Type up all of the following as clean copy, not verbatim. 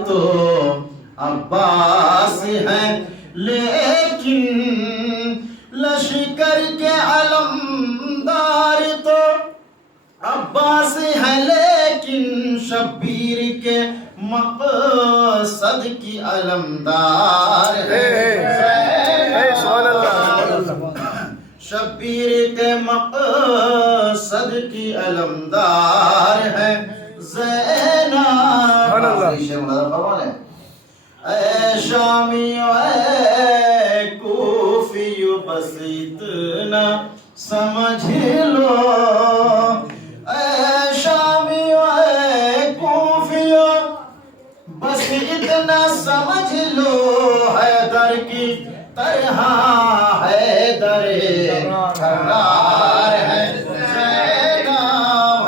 تو عباس ہے لیکن لشکر کے علمدار تو عباس ہے لیکن شبیر کے مقصد کی علمدار ہے شبیر کے مقصد کی علمدار ہے اے شامی اے کوفی بس اتنا سمجھ لو اے شامی اے کوفی بس اتنا سمجھ لو حیدر کی طرح حیدر کرار ہے زینب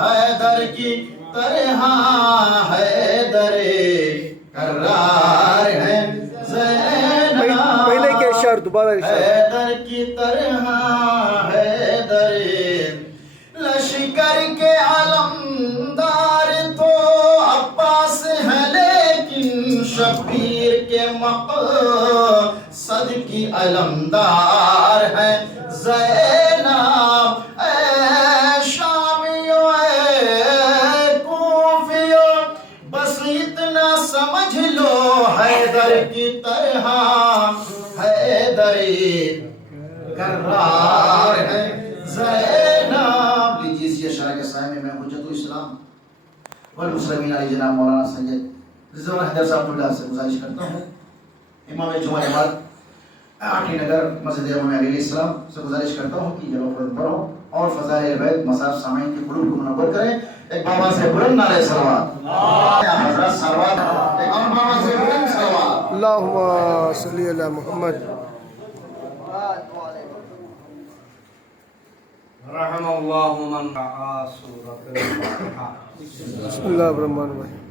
حیدر کی طرح حیدر کرار ہے زینب پہلے کے اشعار دوبارہ حیدر کی طرح حیدر لشکر کے علمدار تو عباس ہے لیکن شبیر کے مقصد کی علمدار ہے زینب اے شامیو اے کوفیو بس اتنا سمجھ لو حیدر کی طرح حیدر کرار ہے زینب لیجیے اس اشارہ کے سائے میں حجت الاسلام والمسلمین علی جناب مولانا سید رضوان حیدر صاحب اللہ سے گزارش کرتا ہوں امام جمعہ جماعت آٹھی نگر مسجد امام علیہ السلام سے گزارش کرتا ہوں کہ جب فرد پڑھو اور فضائل بیت مصاف سامعین کی قلوب کو منور کریں ایک بابا سے بلند نعرہ صلوات حضرت صلوات ایک اور بابا سے بلند صلوات اللہم صلی علی محمد رحم اللہ من رعا سورۃ الفاتحہ بسم اللہ الرحمن الرحیم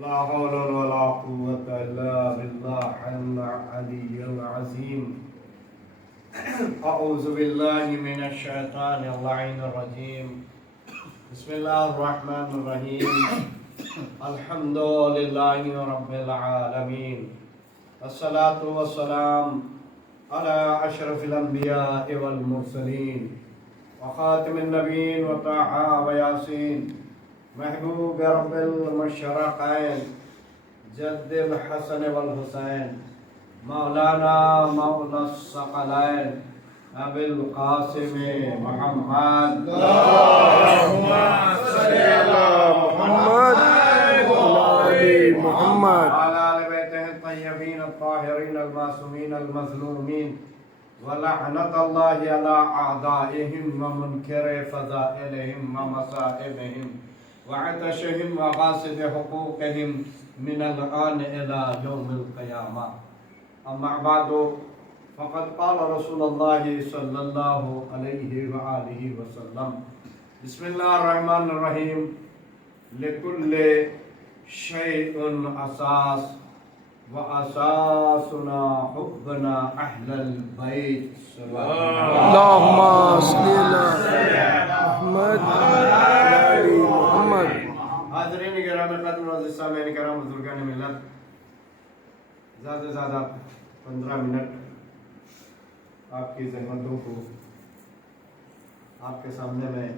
لا حول ولا قوة الا باللہ العلی العظیم اعوذ باللہ من الشیطان اللعین الرجیم بسم اللہ الرحمن الرحیم الحمد للہ رب العالمین والصلاة والسلام على اشرف الانبیاء والمرسلین وخاتم النبیین وطاہا ویاسین محبوب رب المشرقین جد الحسن والحسین مولانا مولا الثقلین ابی القاسم محمد اللہم صلی علی محمد علی محمد وعلى آل بیتہ الطیبین الطاہرین المعصومین المظلومین ولعنت اللہ علی اعدائهم ومنکر فضائلهم ومصائبهم وعطشهم وغاصب حقوقهم من الآن إلى يوم القيامة أما بعد فقد قال رسول الله صلى الله عليه وآله وسلم بسم الله الرحمن الرحيم لكل شيء أساس وأساسنا حبنا أهل البيت اللہم صلی علی محمد علی محمد حاضرین کرام قدر معزز سامعین کرام بزرگان ملت زیادہ سے زیادہ 15 منٹ آپ کی زحمتوں کو آپ کے سامنے میں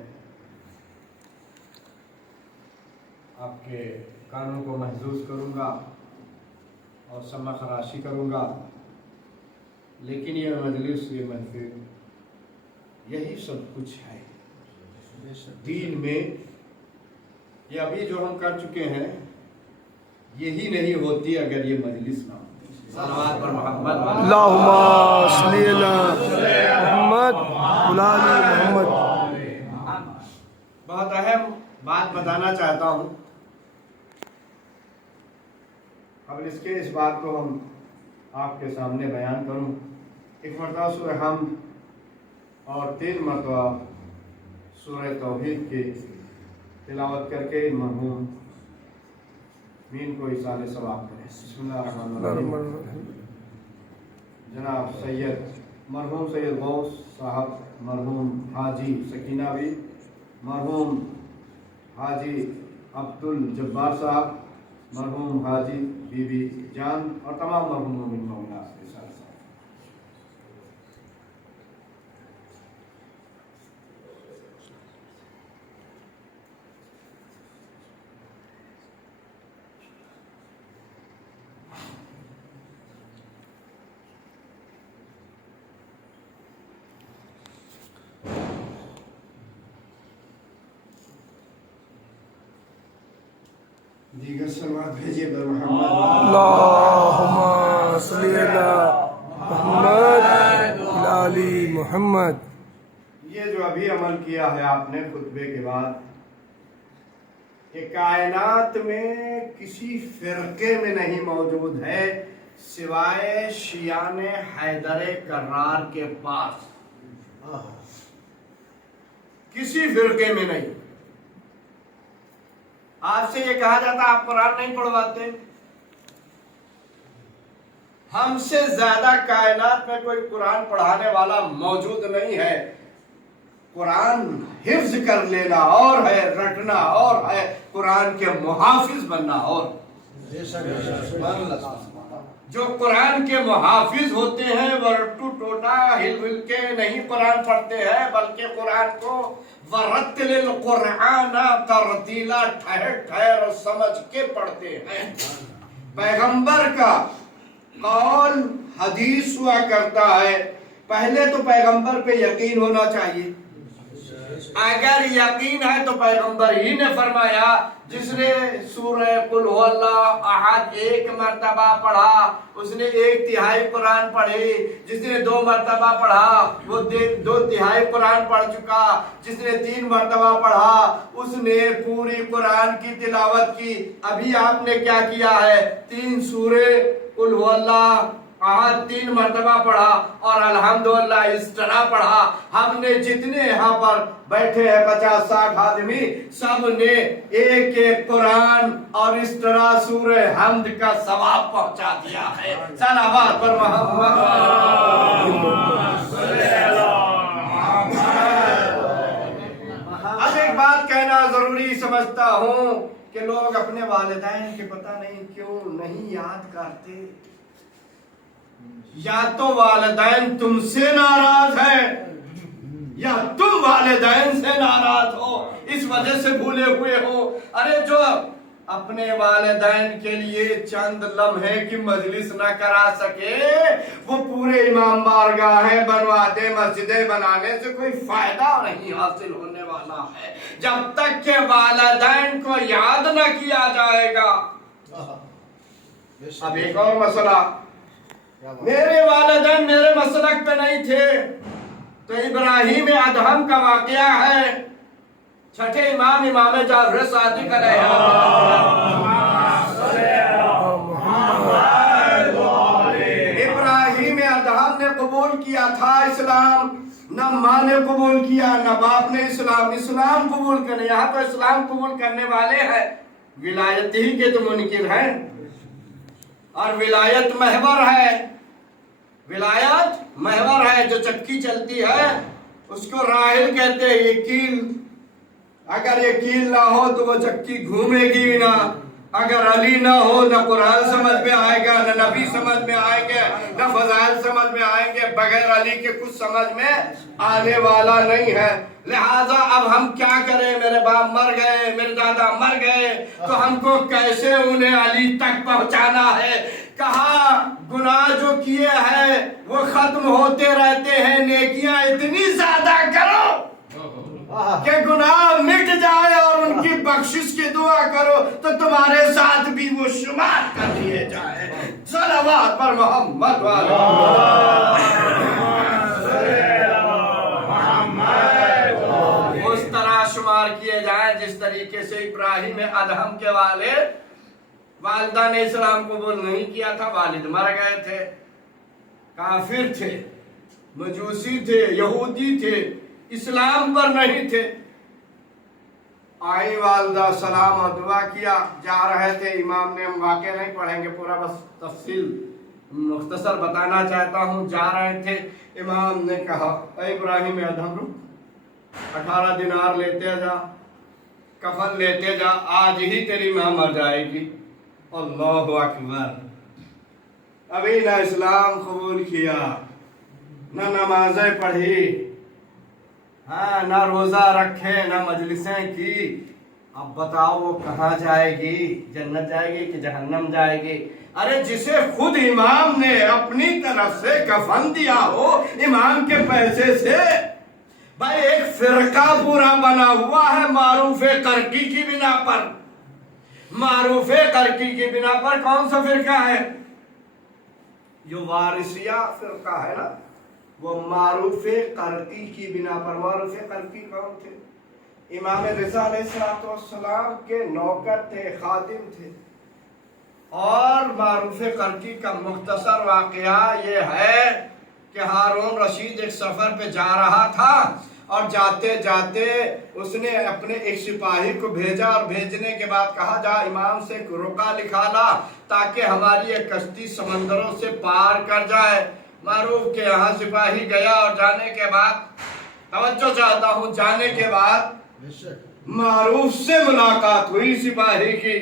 آپ کے کانوں کو محظوظ کروں گا اور سمع خراشی کروں گا لیکن یہ مجلس یہ محفل یہی سب کچھ ہے دین میں یہ ابھی جو ہم کر چکے ہیں یہی نہیں ہوتی اگر یہ مجلس نہ ہوتی صلوات پر محمد اللہم صلی علی محمد علی محمد بہت اہم بات بتانا چاہتا ہوں قبل اس کے اس بات کو ہم آپ کے سامنے بیان کروں ایک مرتبہ سورہ حمد اور 3 مرتبہ سورہ توحید کی تلاوت کر کے مرحوم मीन को इसाले सवाब करें। बिस्मिल्लाहिर्रहमानिर्रहीम। जनाब सैयद मरहूम सैयद गौस साहब, मरहूम हाजी सकीना भी, मरहूम हाजी अब्दुल जब्बार साहब, मरहूम हाजी बीबी जान और तमाम मरहूम मोमिन मोमिनात के साथ साथ दीगर सलवात भेजिए बर मोहम्मद। अल्लाहुम्मा सल्ली अला मुहम्मद व आली मुहम्मद। ये जो अभी अमल किया है आपने खुतबे के बाद, ये कायनात में किसी फिरके में नहीं मौजूद है सिवाय शियाने हैदर कर्रार के पास, किसी फिरके में नहीं। आपसे ये कहा जाता आप कुरान नहीं पढ़वाते, हमसे ज्यादा कायनात में कोई कुरान पढ़ाने वाला मौजूद नहीं है। कुरान हिफ्ज कर लेना और है, रटना और है, कुरान के मुहाफिज बनना और। जो कुरान के मुहाफिज होते हैं वो रट्टू टोटा हिल हिल के नहीं कुरान पढ़ते हैं, बल्कि कुरान को वरत्तिल कुरान तरतीला ठहर ठहर और समझ के पढ़ते हैं। पैगंबर का कौल हदीस हुआ करता है, पहले तो पैगंबर पे यकीन होना चाहिए। अगर यकीन है तो पैगंबर ही ने फरमाया, जिसने सूरह कुल हुवल्लाह अहद 1 मरतबा पढ़ा उसने 1/3 कुरान पढ़ी, जिसने 2 मरतबा पढ़ा वो 2/3 कुरान पढ़ चुका, जिसने 3 मरतबा पढ़ा उसने पूरी कुरान की तिलावत की। अभी आपने क्या किया है, 3 सूरह कुल हुवल्लाह अहद 3 मरतबा पढ़ा और अल्हम्दुलिल्लाह इस तरह पढ़ा। हमने जितने यहाँ पर बैठे हैं 50-60 आदमी, सब ने एक एक कुरान और इस तरह सूरह हमद का सवाब पहुंचा दिया है। सलावत पर मोहम्मद। अब एक बात कहना जरूरी समझता हूँ कि लोग अपने वालिदैन के पता नहीं क्यों नहीं याद करते। या तो वालिदैन तुमसे नाराज है या तुम वालिदैन से नाराज हो, इस वजह से भूले हुए हो। अरे जो अपने वालिदैन के लिए चंद लम्हे की मजलिस न करा सके वो पूरे इमाम बारगाहें बनवा दे, मस्जिदें बनाने से कोई फायदा नहीं हासिल होने वाला है जब तक के वालिदैन को याद न किया जाएगा। अब एक और मसला, मेरे वालिदैन मेरे मसलक पे नहीं थे तो इब्राहिम अदहम का वाकया है, छठे इमाम इमाम जाफर सादिक इब्राहिम अदहम ने कबूल किया था इस्लाम, न माँ ने कबूल किया न बाप ने इस्लाम कबूल करने। यहाँ तो इस्लाम कबूल करने वाले हैं, विलायत ही के तो मुनकिर हैं। और विलायत महवर है, विलायत महवर है, जो चक्की चलती है उसको राहिल कहते हैं। ये कील, अगर ये कील ना हो तो वो चक्की घूमेगी ना। अगर अली ना हो न कुरान समझ में आएगा, न नबी समझ में आएंगे, न फजाइल समझ में आएंगे। बगैर अली के कुछ समझ में आने वाला नहीं है। लिहाजा अब हम क्या करें, मेरे बाप मर गए, मेरे दादा मर गए, तो हमको कैसे उन्हें अली तक पहुंचाना है। कहा गुनाह जो किए हैं वो खत्म होते रहते हैं, नेकियां इतनी ज्यादा करो कि गुनाह मिट जाए और उनकी बख्शिश की दुआ करो तो तुम्हारे साथ भी वो शुमार कर दिए जाए। सलावत पर मोहम्मद उस तरह शुमार किए जाए जिस तरीके से इब्राहिम अदहम के वालिदा ने इस्लाम कबूल नहीं किया था, वालिद मर गए थे, काफिर थे, मजूसी थे, यहूदी थे, इस्लाम पर नहीं थे। आई वालदा सलाम और दुआ किया, जा रहे थे। इमाम ने, हम वाक़या नहीं पढ़ेंगे पूरा, बस तफसील मुख्तसर बताना चाहता हूँ। जा रहे थे, इमाम ने कहा, ऐ इब्राहिम अदहम रुक, 18 दिनार लेते जा, कफन लेते जा, आज ही तेरी माँ मर जाएगी। अल्लाहु अकबर। अभी ना इस्लाम कबूल किया, ना नमाजें पढ़ी, हाँ, ना रोजा रखे, ना मजलिसें की। अब बताओ वो कहाँ जाएगी? जन्नत जाएगी कि जहन्नम जाएगी? अरे जिसे खुद इमाम ने अपनी तरफ से कफन दिया हो, इमाम के पैसे से। भाई एक फिरका पूरा बना हुआ है मारूफे करकी की बिना पर। मारूफे करकी की बिना पर कौन सा फिरका है? जो वारिसिया फिरका है ना, वो मारूफे करकी की बिना पर। मारूफे करकी कौन थे? इमाम रिज़ा अलैहिस्सलाम के नौकर थे, खादिम थे। और मारूफे करकी का मुख्तसर वाकया ये है कि हारून रशीद एक सफर पे जा रहा था और जाते जाते उसने अपने एक सिपाही को भेजा और भेजने के बाद कहा, जा इमाम से रुका लिखा ला ताकि हमारी एक कश्ती समंदरों से पार कर जाए। मारूफ के यहाँ सिपाही गया और जाने के बाद, तवज्जो चाहता हूँ, जाने के बाद मारूफ से मुलाकात हुई सिपाही की।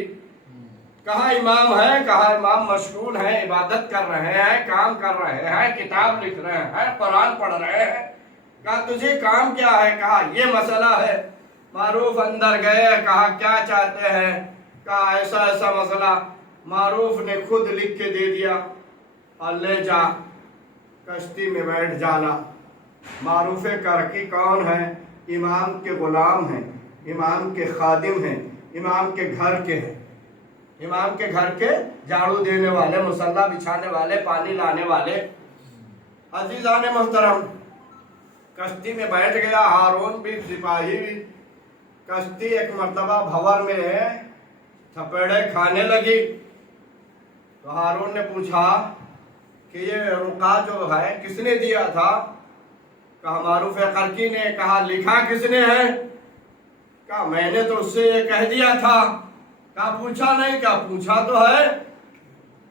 कहा इमाम है? कहा इमाम मशगूल है, इबादत कर रहे हैं, काम कर रहे हैं, किताब लिख रहे हैं, कुरान पढ़ रहे हैं। कहा तुझे काम क्या है? कहा ये मसला है। मारूफ अंदर गए, कहा क्या चाहते हैं? कहा ऐसा ऐसा मसला। मारूफ ने खुद लिख के दे दिया और ले जा, कश्ती में बैठ जाना। मारूफे करकी कौन है? इमाम के गुलाम हैं, इमाम के खादिम हैं, इमाम के घर के हैं, इमाम के घर के झाड़ू देने वाले, मुसल्ला बिछाने वाले, पानी लाने वाले। अजीजान मोहतरम, कश्ती में बैठ गया हारून भी, सिपाही भी। कश्ती एक मर्तबा भंवर में थपेड़े खाने लगी तो हारून ने पूछा कि ये रुका जो है किसने दिया था? कहा मारूफ करकी ने। कहा लिखा किसने है? कहा मैंने तो उससे ये कह दिया था। कहा पूछा नहीं? क्या पूछा तो है।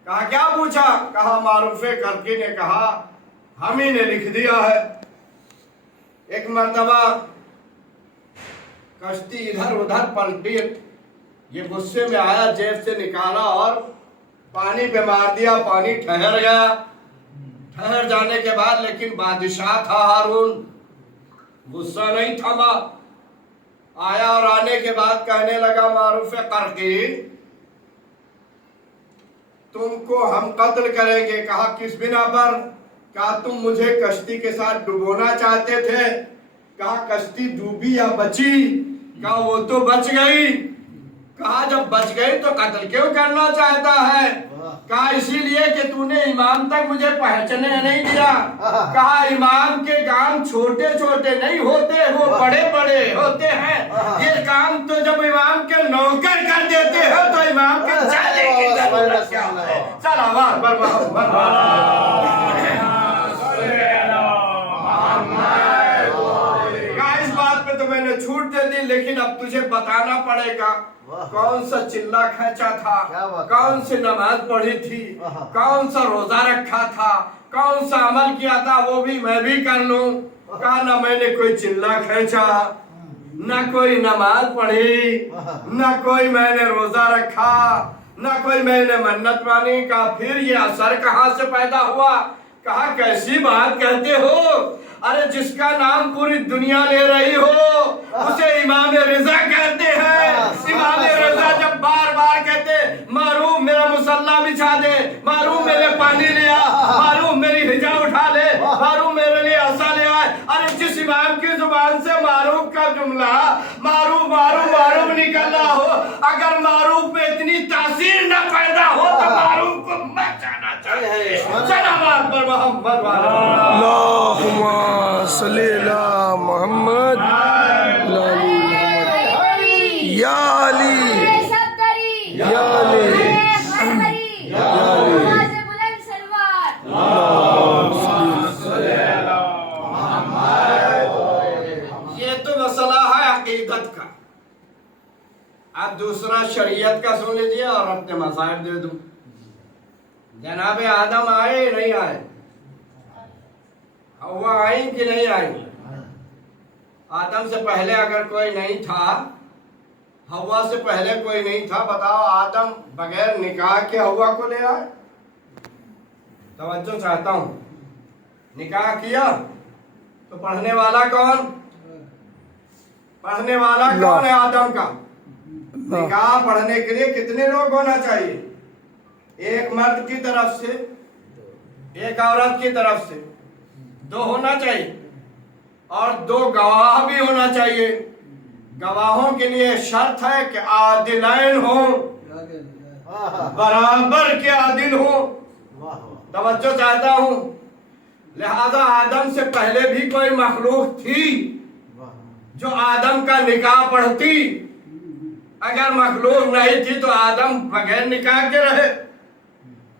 कहा क्या पूछा? कहा मारूफ करकी ने कहा हम ही ने लिख दिया है। एक मर्तबा कश्ती इधर उधर पलटी, ये गुस्से में आया, जेब से निकाला और पानी पे मार दिया, पानी ठहर गया। ठहर जाने के बाद लेकिन बादशाह था हारून, गुस्सा नहीं थमा। आया और आने के बाद कहने लगा मारूफ करकी तुमको हम कत्ल करेंगे। कहा किस बिना पर? कहा तुम मुझे कश्ती के साथ डुबोना चाहते थे। कहा कश्ती डूबी या बची? कहा वो तो बच गई। कहा जब बच गई तो कत्ल क्यों करना चाहता है? कहा इसीलिए कि तूने इमाम तक मुझे पहचानने नहीं दिया। कहा इमाम के काम छोटे छोटे नहीं होते, वो बड़े बड़े होते हैं। ये काम तो जब इमाम के नौकर कर देते हो तो इमाम के जाने की जरूरत क्या है? चल आवाज इस बात पे तो मैंने छूट दे दी, लेकिन अब तुझे बताना पड़ेगा कौन सा चिल्ला खींचा था, कौन सी नमाज पढ़ी थी, कौन सा रोजा रखा था, कौन सा अमल किया था, वो भी मैं भी कर लूं। कहा ना मैंने कोई चिल्ला खींचा, ना कोई नमाज पढ़ी, ना कोई मैंने रोजा रखा, ना कोई मैंने मन्नत मानी। कहा फिर ये असर कहाँ से पैदा हुआ? कहा कैसी बात कहते हो? अरे जिसका नाम पूरी दुनिया ले रही हो उसे इमाम रिजा कहते हैं। इमाम रिजा जब बार बार कहते मारूफ मेरा मुसल्ला बिछा दे, मारूफ मेरे पानी ले आ, मारूफ मेरी हिजा उठा ले, मारूफ मेरे लिए आशा ले आए। अरे जिस इमाम की जुबान से मारूफ का जुमला मारूफ मारूफ मारूफ निकल रहा हो, अगर मारूफ में इतनी तासीर न पैदा हो तो मारूफ को मत जाना चाहिए। सलावत पर मोहम्मद अल्लाहुम्मा सल्ली अला मोहम्मद या अली या अली ये तो मसला है अकीदत का। वक्त मसाइब दे दूं। जनाब आदम आए नहीं आए, हवा आई कि नहीं आई? आदम से पहले अगर कोई नहीं था, हवा से पहले कोई नहीं था, बताओ आदम बगैर निकाह के हवा को ले आए? तवज्जो चाहता हूं। निकाह किया तो पढ़ने वाला कौन? पढ़ने वाला कौन है? आदम का। निकाह पढ़ने के लिए कितने लोग होना चाहिए? एक मर्द की तरफ से, एक औरत की तरफ से, 2 होना चाहिए, और 2 गवाह भी होना चाहिए। गवाहों के लिए शर्त है कि आदिलैन हो, बराबर के आदिल हो। तवज्जो चाहता हूं। लिहाजा आदम से पहले भी कोई मखलूक थी जो आदम का निकाह पढ़ती? अगर मखलूक नहीं थी तो आदम बगैर निकाह के रहे,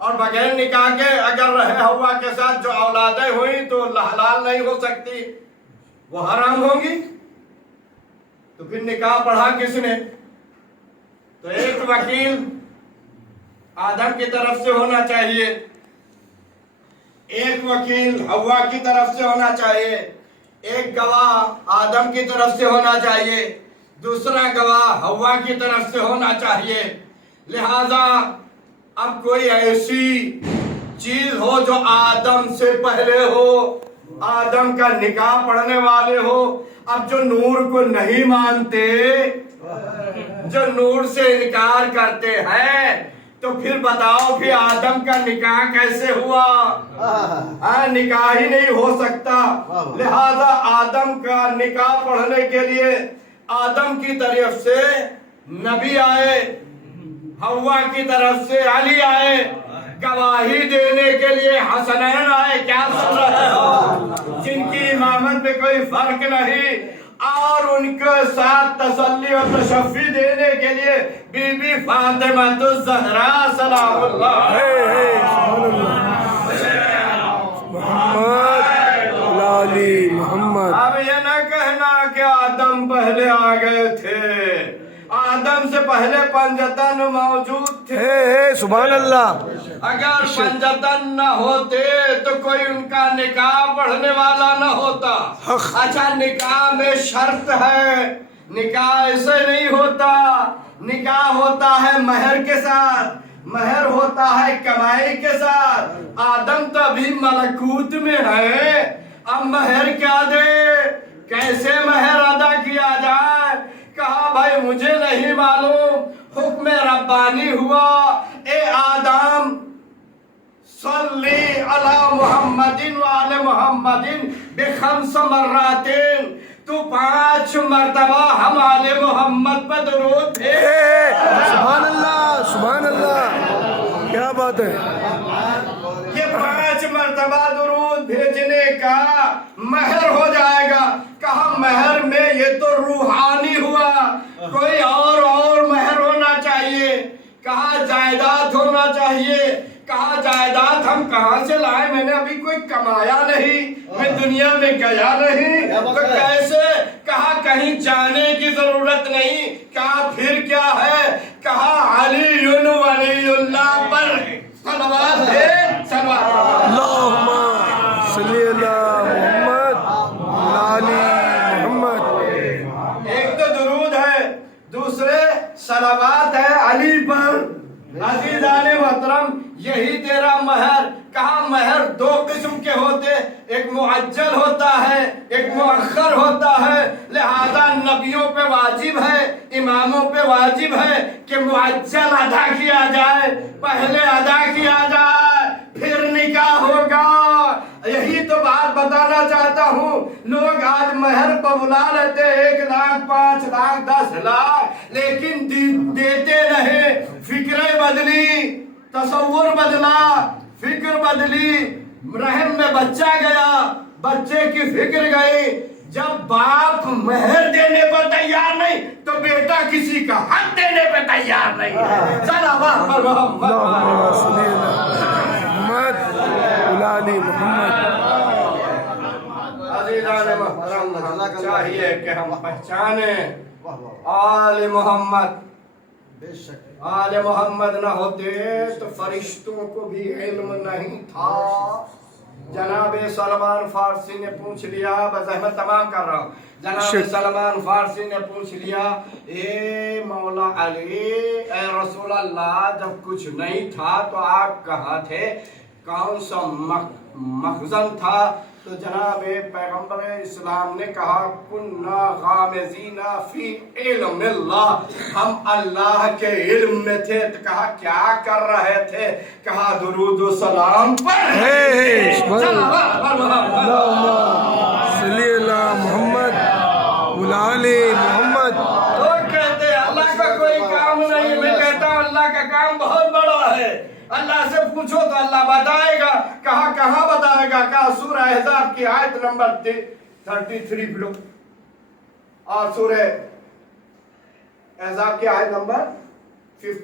और बगैर निकाह के अगर रहे हवा के साथ जो औलादें हुई तो हलाल नहीं हो सकती, वो हराम होंगी। तो फिर निकाह पढ़ा किसने? तो एक वकील आदम की तरफ से होना चाहिए, एक वकील हवा की तरफ से होना चाहिए, एक गवाह आदम की तरफ से होना चाहिए, दूसरा गवाह हवा की तरफ से होना चाहिए। लिहाजा अब कोई ऐसी चीज हो जो आदम से पहले हो, आदम का निकाह पढ़ने वाले हो, अब जो नूर को नहीं मानते, जो नूर से इनकार करते हैं, तो फिर बताओ फिर आदम का निकाह कैसे हुआ? निकाह ही नहीं हो सकता। लिहाजा आदम का निकाह पढ़ने के लिए आदम की तरफ से नबी आए, हवा की तरफ से अली आए, गवाही देने के लिए हसनैन आए। क्या सुन रहे हो? जिनकी इमामत में कोई फर्क नहीं, और उनके साथ तसल्ली और तशफ़ी देने के लिए बीबी फातिमा ज़हरा सलामुल्लाह मोहम्मद। अब ये न कहना कि आदम पहले आ गए थे, आदम से पहले पंजतन मौजूद थे। सुभान अल्लाह। अगर पंजतन न होते तो कोई उनका निकाह पढ़ने वाला न होता। अच्छा, निकाह में शर्त है, निकाह ऐसे नहीं होता। निकाह होता है महर के साथ, महर होता है कमाई के साथ। आदम तो अभी मलकूत में है, अब महर क्या दे, कैसे महर अदा किया जाए? कहा भाई मुझे नहीं मालूम, हुक्म रब्बानी हुआ, ए आदम सल्ली अला मुहम्मदिन व आले मुहम्मदिन बिखम्स मर्रातिन, तू 5 मर्तबा हम आले मोहम्मद पर दुरूद भेज। सुभान अल्लाह, सुभान अल्लाह, क्या बात है। ये 5 मर्तबा दुरूद भेजने का महर हो जाएगा। कहा महर में ये तो रूहानी हुआ, कोई और महर होना चाहिए। कहा जायदाद होना चाहिए। कहा जायदाद हम कहाँ से लाए? मैंने अभी कोई कमाया नहीं, मैं दुनिया में गया नहीं, तो कैसे? कहा कहीं जाने की जरूरत नहीं। कहा फिर क्या है? कहा अलीयुन वलीयुल्लाह पर सलवात है, सलवात। अल्लाहुम्मा सल्ली अला मुहम्मद आली मुहम्मद। एक तो दुरूद है, दूसरे सलावात है अली पर। अजीज़ाने मोहतरम, यही तेरा महर। कहा महर 2 किस्म के होते, एक मुअज्जल होता है, एक मुअख्खर होता है। लिहाजा नबियों पे वाजिब है, इमामों पे वाजिब है कि मुअज्जल अदा किया जाए, पहले अदा किया जाए, फिर निकाह होगा। यही तो बात बताना चाहता हूँ। लोग आज महर को बुला लेते 1 लाख, 5 लाख, 10 लाख, लेकिन देते रहे। फिक्रें बदली, तसव्वुर बदला, फिक्र बदली, रहम में बच्चा गया, बच्चे की फिक्र गई। जब बाप महर देने पर तैयार नहीं तो बेटा किसी का हक देने पर तैयार नहीं है। सलावत पर चाहिए कि हम पहचाने आले मोहम्मद, بے شک آل محمد نہ ہوتے تو فرشتوں کو بھی علم نہیں تھا. جناب سلمان فارسی نے پوچھ لیا، بزحمت تمام کر رہا ہوں. جناب سلمان فارسی نے پوچھ لیا، اے مولا علی، اے رسول اللہ، جب کچھ نہیں تھا تو آپ کہاں تھے؟ کون سا مخزن تھا؟ تو جناب پیغمبر اسلام نے کہا، کننا غامزین فی علم اللہ، ہم اللہ کے علم میں تھے. تو کہا کیا کر رہے تھے؟ کہا درود و سلام صلی اللہ محمد مولالی محمد. لوگ کہتے ہیں اللہ کا کوئی کام نہیں. میں کہتا ہوں اللہ کا کام بہت بڑا ہے. اللہ سے پوچھو تو اللہ بتائے گا. کہاں کہاں بتائے گا؟ کہا سورہ احزاب کی آیت نمبر 33 پڑھو، اور سورہ احزاب کی آیت نمبر 50